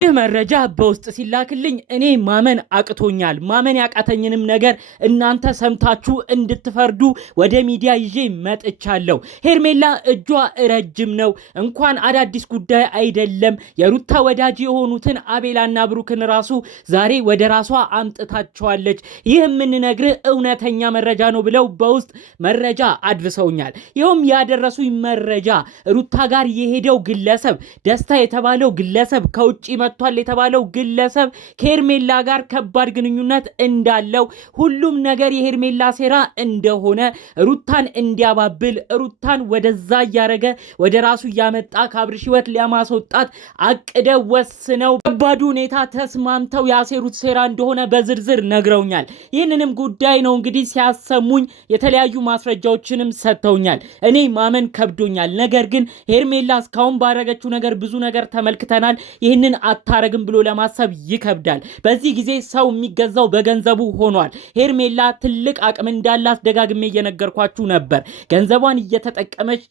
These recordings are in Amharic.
ይህ መረጃ በውስጥ ሲላክልኝ እኔ ማመን አቅቶኛል። ማመን ያቃተኝንም ነገር እናንተ ሰምታችሁ እንድትፈርዱ ወደ ሚዲያ ይዤ መጥቻለሁ። ሄርሜላ እጇ ረጅም ነው። እንኳን አዳዲስ ጉዳይ አይደለም የሩታ ወዳጅ የሆኑትን አቤላና ብሩክን ራሱ ዛሬ ወደ ራሷ አምጥታቸዋለች። ይህ የምንነግርህ እውነተኛ መረጃ ነው ብለው በውስጥ መረጃ አድርሰውኛል። ይኸውም ያደረሱኝ መረጃ ሩታ ጋር የሄደው ግለሰብ ደስታ የተባለው ግለሰብ ከውጭ መጥቷል የተባለው ግለሰብ ከሄርሜላ ጋር ከባድ ግንኙነት እንዳለው ሁሉም ነገር የሄርሜላ ሴራ እንደሆነ ሩታን እንዲያባብል ሩታን ወደዛ እያረገ ወደ ራሱ እያመጣ ከአብርሽ ህይወት ሊያማስወጣት አቅደው ወስነው ከባዱ ሁኔታ ተስማምተው ያሴሩት ሴራ እንደሆነ በዝርዝር ነግረውኛል። ይህንንም ጉዳይ ነው እንግዲህ ሲያሰሙኝ የተለያዩ ማስረጃዎችንም ሰጥተውኛል። እኔ ማመን ከብዶኛል። ነገር ግን ሄርሜላ እስካሁን ባረገችው ነገር ብዙ ነገር ተመልክተናል። ይህንን አታረግም ብሎ ለማሰብ ይከብዳል። በዚህ ጊዜ ሰው የሚገዛው በገንዘቡ ሆኗል። ሄርሜላ ትልቅ አቅም እንዳላት ደጋግሜ እየነገርኳችሁ ነበር። ገንዘቧን እየተጠቀመች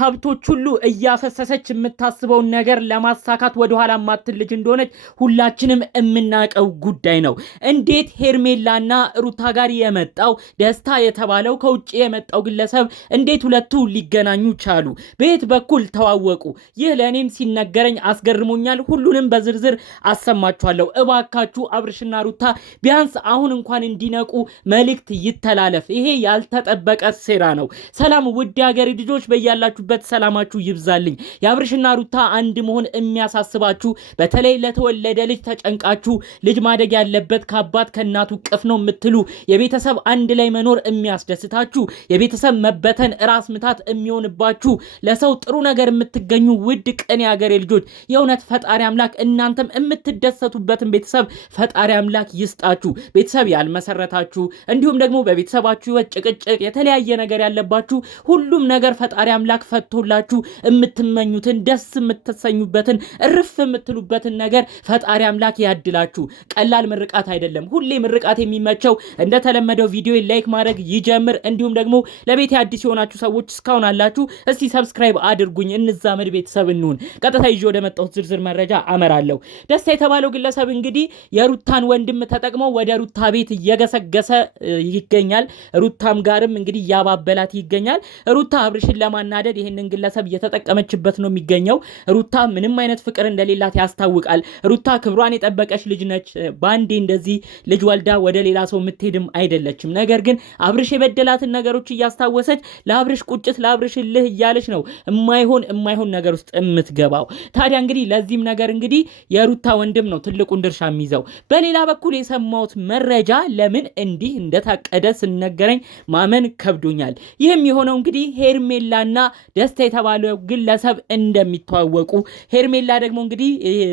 ሀብቶች ሁሉ እያፈሰሰች የምታስበውን ነገር ለማሳካት ወደኋላ ማትል ልጅ እንደሆነች ሁላችንም የምናውቀው ጉዳይ ነው። እንዴት ሄርሜላና ሩታ ጋር የመጣው ደስታ የተባለው ከውጭ የመጣው ግለሰብ እንዴት ሁለቱ ሊገናኙ ቻሉ? በየት በኩል ተዋወቁ? ይህ ለእኔም ሲነገረኝ አስገርሞኛል። ሁሉንም በዝርዝር አሰማችኋለሁ። እባካችሁ አብርሽና ሩታ ቢያንስ አሁን እንኳን እንዲነቁ መልእክት ይተላለፍ። ይሄ ያልተጠበቀ ሴራ ነው። ሰላም ውድ ሀገሬ ልጆች፣ በያላችሁበት ሰላማችሁ ይብዛልኝ። የአብርሽና ሩታ አንድ መሆን የሚያሳስባችሁ በተለይ ለተወለደ ልጅ ተጨንቃችሁ ልጅ ማደግ ያለበት ከአባት ከእናቱ ቅፍ ነው የምትሉ የቤተሰብ አንድ ላይ መኖር የሚያስደስታችሁ የቤተሰብ መበተን ራስ ምታት የሚሆንባችሁ ለሰው ጥሩ ነገር የምትገኙ ውድ ቅን የሀገሬ ልጆች የእውነት ፈጣሪ አምላክ እናንተም የምትደሰቱበትን ቤተሰብ ፈጣሪ አምላክ ይስጣችሁ። ቤተሰብ ያልመሰረታችሁ እንዲሁም ደግሞ በቤተሰባችሁ ህይወት ጭቅጭቅ የተለያየ ነገር ያለባችሁ ሁሉም ነገር ፈጣሪ አምላክ ፈቶላችሁ የምትመኙትን ደስ የምትሰኙበትን እርፍ የምትሉበትን ነገር ፈጣሪ አምላክ ያድላችሁ። ቀላል ምርቃት አይደለም። ሁሌ ምርቃት የሚመቸው እንደተለመደው ቪዲዮ ላይክ ማድረግ ይጀምር። እንዲሁም ደግሞ ለቤት አዲስ የሆናችሁ ሰዎች እስካሁን አላችሁ፣ እስቲ ሰብስክራይብ አድርጉኝ፣ እንዛመድ፣ ቤተሰብ እንሁን። ቀጥታ ይዤ ወደ መጣሁት ዝርዝር መረጃ አመራለሁ። ደስታ የተባለው ግለሰብ እንግዲህ የሩታን ወንድም ተጠቅሞ ወደ ሩታ ቤት እየገሰገሰ ይገኛል። ሩታም ጋርም እንግዲህ ያባበላት ይገኛል። ሩታ አብርሽን ለማናደድ ይህንን ግለሰብ እየተጠቀመችበት ነው የሚገኘው። ሩታ ምንም አይነት ፍቅር እንደሌላት ያስታውቃል። ሩታ ክብሯን የጠበቀች ልጅ ነች። ባንዴ እንደዚህ ልጅ ወልዳ ወደ ሌላ ሰው የምትሄድም አይደለችም። ነገር ግን አብርሽ የበደላትን ነገሮች እያስታወሰች ለአብርሽ ቁጭት ለአብርሽ ልህ እያለች ነው የማይሆን ነገር ውስጥ የምትገባው። ታዲያ እንግዲህ ለዚህም ነገር እንግዲህ የሩታ ወንድም ነው ትልቁን ድርሻ የሚይዘው። በሌላ በኩል የሰማሁት መረጃ ለምን እንዲህ እንደታቀደ ስነገረኝ ማመን ከብዶኛል። ይህም የሆነው እንግዲህ ሄርሜላና ደስታ የተባለው ግለሰብ እንደሚተዋወቁ፣ ሄርሜላ ደግሞ እንግዲህ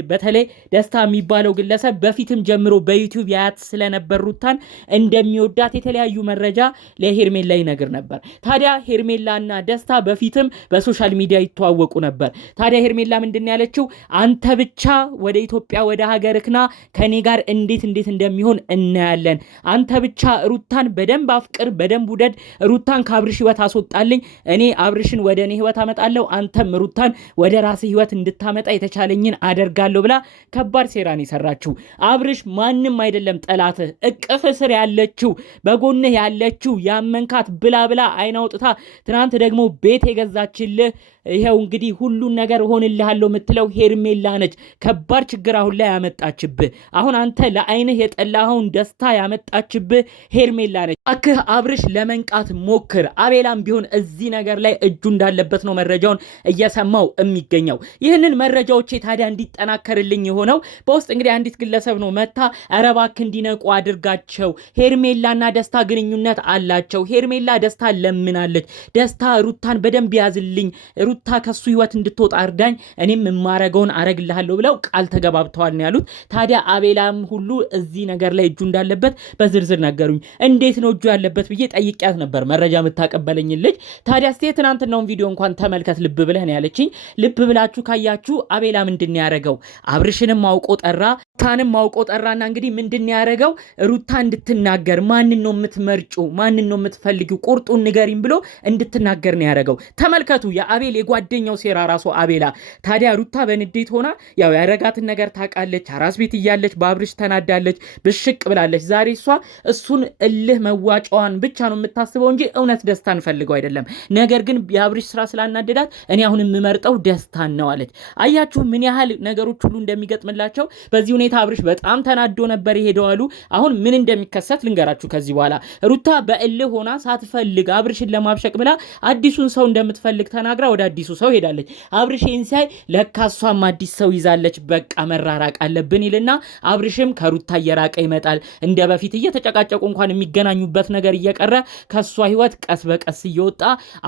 በተለይ ደስታ የሚባለው ግለሰብ በፊትም ጀምሮ በዩቲዩብ ያያት ስለነበር ሩታን እንደሚወዳት የተለያዩ መረጃ ለሄርሜላ ይነግር ነበር። ታዲያ ሄርሜላና ደስታ በፊትም በሶሻል ሚዲያ ይተዋወቁ ነበር። ታዲያ ሄርሜላ ምንድን ያለችው አንተ ብቻ ወደ ኢትዮጵያ ወደ ሀገርክና ከኔ ጋር እንዴት እንደሚሆን እናያለን። አንተ ብቻ ሩታን በደንብ አፍቅር፣ በደንብ ውደድ፣ ሩታን ከአብርሽ ህይወት አስወጣልኝ፣ እኔ አብርሽን ወደ እኔ ህይወት አመጣለሁ፣ አንተም ሩታን ወደ ራስህ ህይወት እንድታመጣ የተቻለኝን አደርጋለሁ ብላ ከባድ ሴራን የሰራችው። አብርሽ ማንም አይደለም ጠላትህ፣ እቅፍ ስር ያለችው በጎንህ ያለችው ያመንካት ብላ አይን አውጥታ ትናንት ደግሞ ቤት የገዛችልህ ይሄው እንግዲህ ሁሉን ነገር ሆንልሃለሁ የምትለው ሄርሜላ ነች። ከባድ ችግር አሁን ላይ ያመጣችብህ፣ አሁን አንተ ለአይንህ የጠላኸውን ደስታ ያመጣችብህ ሄርሜላ ነች። አክህ አብርሽ ለመንቃት ሞክር። አቤላም ቢሆን እዚህ ነገር ላይ እጁ እንዳለበት ነው መረጃውን እየሰማው የሚገኘው። ይህንን መረጃዎቼ ታዲያ እንዲጠናከርልኝ የሆነው በውስጥ እንግዲህ አንዲት ግለሰብ ነው መታ ኧረ እባክህ እንዲነቁ አድርጋቸው፣ ሄርሜላና ደስታ ግንኙነት አላቸው፣ ሄርሜላ ደስታ ለምናለች፣ ደስታ ሩታን በደንብ ያዝልኝ፣ ሩታ ከሱ ህይወት እንድትወጣ እርዳኝ፣ እኔም የማረገውን አረግልሃለሁ ብለው ቃል ተገባብተዋል ነው ያሉት። ታዲያ አቤላም ሁሉ እዚህ ነገር ላይ እጁ እንዳለበት በዝርዝር ነገሩኝ። እንዴት ነው እጁ ያለበት ብዬ ጠይቂያት ነበር መረጃ የምታቀበለኝ ልጅ። ታዲያ እስቲ ትናንትናውን ቪዲዮ እንኳን ተመልከት ልብ ብለህ ነው ያለችኝ። ልብ ብላችሁ ካያችሁ አቤላ ምንድን ያደረገው አብርሽንም አውቆ ጠራ፣ ሩታንም አውቆ ጠራና እንግዲህ ምንድን ያደረገው ሩታ እንድትናገር ማንን ነው የምትመርጩ፣ ማንን ነው የምትፈልጊው፣ ቁርጡን ንገሪኝ ብሎ እንድትናገር ነው ያደረገው። ተመልከቱ የአቤል የጓደኛው ሴራ ራሱ አቤላ። ታዲያ ሩታ በንዴት ሆና ያው ያረጋትን ነገር ታውቃለች። አራስ ቤት እያለች በአብርሽ ተናዳለች፣ ብሽቅ ብላለች። ዛሬ እሷ እሱን እልህ መዋጫዋን ብቻ ነው የምታስበው እንጂ እውነት ደስታን ፈልገው አይደለም። ነገር ግን የአብርሽ ስራ ስላናደዳት እኔ አሁን የምመርጠው ደስታን ነው አለች። አያችሁ ምን ያህል ነገሮች ሁሉ እንደሚገጥምላቸው። በዚህ ሁኔታ አብርሽ በጣም ተናዶ ነበር የሄደዋሉ። አሁን ምን እንደሚከሰት ልንገራችሁ። ከዚህ በኋላ ሩታ በእልህ ሆና ሳትፈልግ አብርሽን ለማብሸቅ ብላ አዲሱን ሰው እንደምትፈልግ ተናግራ ወደ አዲሱ ሰው ሄዳለች። አብርሽን ሳይ ለካሷም አዲስ ሰው ይዛለች፣ በቃ መራራቅ አለብን ይልና አብርሽም ከሩታ እየራቀ ይመጣል። እንደ በፊት እየተጨቃጨቁ እንኳን የሚገናኙበት ነገር እየቀረ ከሷ ህይወት ቀስ በቀስ እየወጣ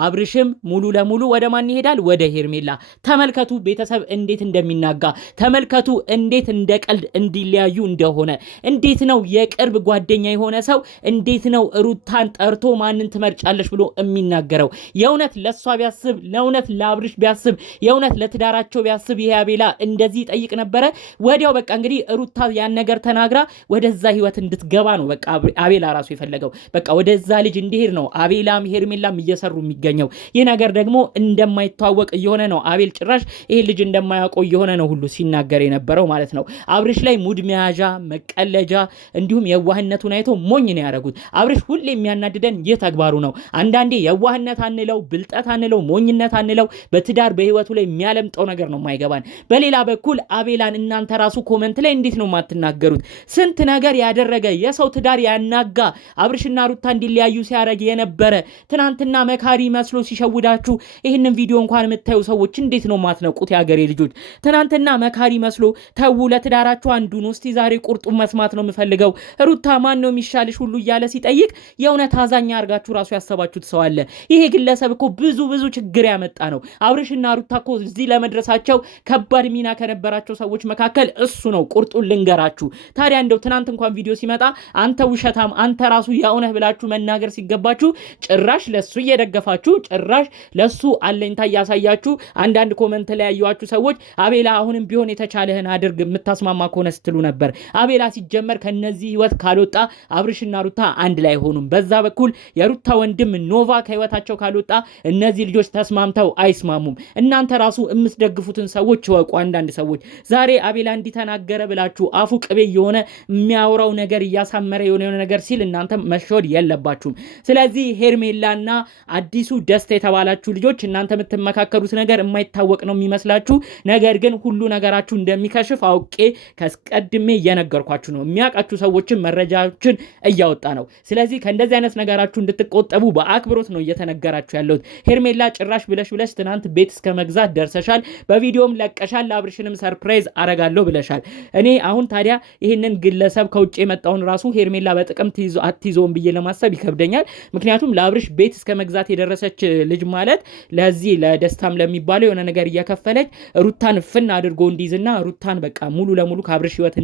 አብርሽም ሙሉ ለሙሉ ወደ ማን ይሄዳል? ወደ ሄርሜላ። ተመልከቱ ቤተሰብ እንዴት እንደሚናጋ፣ ተመልከቱ እንዴት እንደ ቀልድ እንዲለያዩ እንደሆነ። እንዴት ነው የቅርብ ጓደኛ የሆነ ሰው እንዴት ነው ሩታን ጠርቶ ማንን ትመርጫለሽ ብሎ የሚናገረው? የእውነት ለሷ ቢያስብ፣ ለእውነት ለአብርሽ ቢያስብ፣ የእውነት ለትዳራቸው ቢያስብ ይሄ አቤላ እንደዚህ ጠይቅ ነበረ? ወዲያው በቃ እንግዲህ ሩታ ያን ነገር ተናግራ ወደዛ ህይወት እንድትገባ ነው በቃ አቤላ ራሱ የፈለገው። በቃ ወደዛ ልጅ እንዲሄድ ነው አቤላም ሄርሜላም እየሰሩ የሚገኘው። ይህ ነገር ደግሞ እንደማይተዋወቅ እየሆነ ነው። አቤል ጭራሽ ይሄ ልጅ እንደማያውቀው እየሆነ ነው ሁሉ ሲናገር የነበረው ማለት ነው። አብርሽ ላይ ሙድ መያዣ፣ መቀለጃ እንዲሁም የዋህነቱን አይቶ ሞኝ ነው ያደረጉት። አብርሽ ሁሌ የሚያናድደን ይህ ተግባሩ ነው። አንዳንዴ የዋህነት አንለው፣ ብልጠት አንለው፣ ሞኝነት አንለው፣ በትዳር በህይወቱ ላይ የሚያለምጠው ነገር ነው የማይገባን። በሌላ በኩል አቤላን እናንተ ራሱ ኮመንት ላይ እንዴት ነው የማትናገሩት? ስንት ነገር ያደረገ የሰው ትዳር ያናጋ አብርሽና ሩታ እንዲለያዩ ሲያደርግ የነበረ ትናንትና መካሪ መስሎ ሲሸውዳችሁ ይህንን ቪዲዮ እንኳን የምታዩ ሰዎች እንዴት ነው የማትነቁት? የሀገሬ ልጆች ትናንትና መካሪ መስሎ ተው ለትዳራችሁ አንዱን እስቲ ዛሬ ቁርጡን መስማት ነው የምፈልገው ሩታ ማን ነው የሚሻልሽ ሁሉ እያለ ሲጠይቅ የእውነት አዛኛ አርጋችሁ ራሱ ያሰባችሁት ሰው አለ? ይሄ ግለሰብ እኮ ብዙ ችግር ያመጣ ነው። አብርሽና ሩታ እኮ እዚህ ለመድረሳቸው ከባድ ሚና ከነበራቸው ሰዎች መካከል እሱ ነው። ቁርጡን ልንገራችሁ። ታዲያ እንደው ትናንት እንኳን ቪዲዮ ሲመጣ አንተ ውሸታም፣ አንተ ራሱ ያውነህ ብላችሁ መናገር ሲገባችሁ ጭራሽ ለሱ እየደገፋችሁ፣ ጭራሽ ለሱ አለኝታ እያሳያችሁ አንዳንድ ኮመንት ላይ ያዩዋችሁ ሰዎች አቤላ አሁንም ቢሆን የተቻለህን አድርግ የምታስማማ ከሆነ ስትሉ ነበር። አቤላ ሲጀመር ከነዚህ ህይወት ካልወጣ አብርሽና ሩታ አንድ ላይ ሆኑም። በዛ በኩል የሩታ ወንድም ኖቫ ከህይወታቸው ካልወጣ እነዚህ ልጆች ተስማምተው አይስማሙም። እናንተ ራሱ የምትደግፉትን ሰዎች ወቁ። አንዳንድ ሰዎች ዛሬ አቤላ እንዲተናገረ ብላችሁ አፉ ቅቤ የሆነ የሚያወራው ነገር እያሳመረ የሆነ ነገር ሲል እናንተ መሾድ የለባችሁም። ስለዚህ ሄርሜላና አዲሱ ደስታ የተባላችሁ ልጆች እናንተ የምትመካከሩት ነገር የማይታወቅ ነው የሚመስላችሁ። ነገር ግን ሁሉ ነገራችሁ እንደሚከሽፍ አውቄ ከስቀድሜ እየነገርኳችሁ ነው። የሚያውቃችሁ ሰዎችን መረጃዎችን እያወጣ ነው። ስለዚህ ከእንደዚህ አይነት ነገራችሁ እንድትቆጠቡ በአክብሮት ነው እየተነገራችሁ ያለሁት። ሄርሜላ ጭራሽ ብለሽ ትናንት ቤት እስከ መግዛት ደርሰሻል፣ በቪዲዮም ለቀሻል፣ ለአብርሽንም ሰርፕራይዝ አረጋለሁ ብለሻል። እኔ አሁን ታዲያ ይህንን ግለሰብ ከውጭ የመጣውን ራሱ ሄርሜላ በጥቅም አትይዘውም ብዬ ለማሰብ ይከብደኛል። ምክንያቱም ለአብርሽ ቤት እስከ መግዛት የደረሰች ልጅ ማለት ለዚህ ለደስታም ለሚባለው የሆነ ነገር እየከፈለች ሩታን ፍን አድርጎ እንዲይዝና ሩታን በቃ ሙሉ ለሙሉ ከአብርሽ ህይወት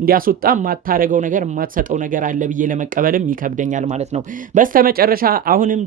እንዲያስወጣ ማታረገው ነገር የማትሰጠው ነገር አለ ብዬ ለመቀበልም ይከብደኛል ማለት ነው። በስተመጨረሻ አሁንም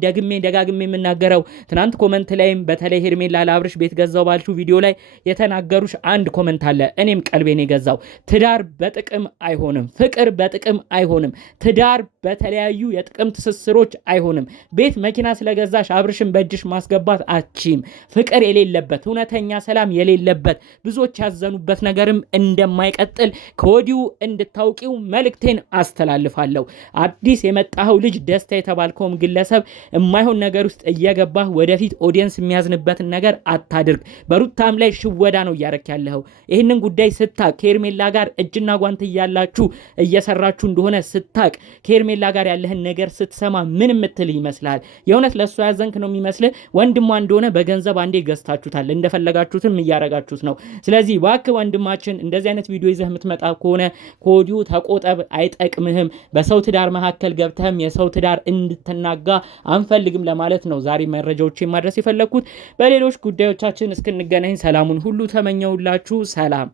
ደጋግሜ የምናገረው ትናንት ኮመንት ላይም በተለይ ሄርሜላ ለአብርሽ ቤት ገዛው ባልሽው ቪዲዮ ላይ የተናገሩሽ አንድ ኮመንት አለ። እኔም ቀልቤን የገዛው ትዳር በጥቅም አይሆንም፣ ፍቅር በጥቅም አይሆንም፣ ትዳር በተለያዩ የጥቅም ትስስሮች አይሆንም። ቤት መኪና ስለገዛሽ አብርሽን በእጅሽ ማስገባት አቺም ፍቅር የሌለበት እውነተኛ ሰላም የሌለበት ብዙዎች ያዘኑበት ነገርም እንደማይቀጥል ከወዲሁ እንድታውቂው መልእክቴን አስተላልፋለሁ። አዲስ የመጣኸው ልጅ ደስታ የተባልከውም ግለሰብ የማይሆን ነገር ውስጥ እየገባህ ወደፊት ኦዲየንስ የሚያዝንበትን ነገር አታድርግ። በሩታም ላይ ሽወዳ ነው እያረክ ያለኸው። ይህንን ጉዳይ ስታቅ ከሄርሜላ ጋር እጅና ጓንት እያላችሁ እየሰራችሁ እንደሆነ ስታቅ ከሄርሜላ ጋር ያለህን ነገር ስትሰማ ምን ምትል ይመስላል? የእውነት ለእሱ ያዘንክ ነው የሚመስልህ? ወንድሟ እንደሆነ በገንዘብ አንዴ ገዝታችሁታል፣ እንደፈለጋችሁትም እያረጋችሁት ነው። ስለዚህ እባክህ ወንድማችን እንደዚህ አይነት ቪዲዮ ይዘህ የምትመጣ ከሆነ ከወዲሁ ተቆጠብ፣ አይጠቅምህም። በሰው ትዳር መካከል ገብተህም የሰው ትዳር እንድትናጋ አንፈልግም ለማለት ነው ዛሬ መረጃዎችን ማድረስ የፈለግኩት። በሌሎች ጉዳዮቻችን እስክንገናኝ ሰላሙን ሁሉ ተመኘውላችሁ። ሰላም።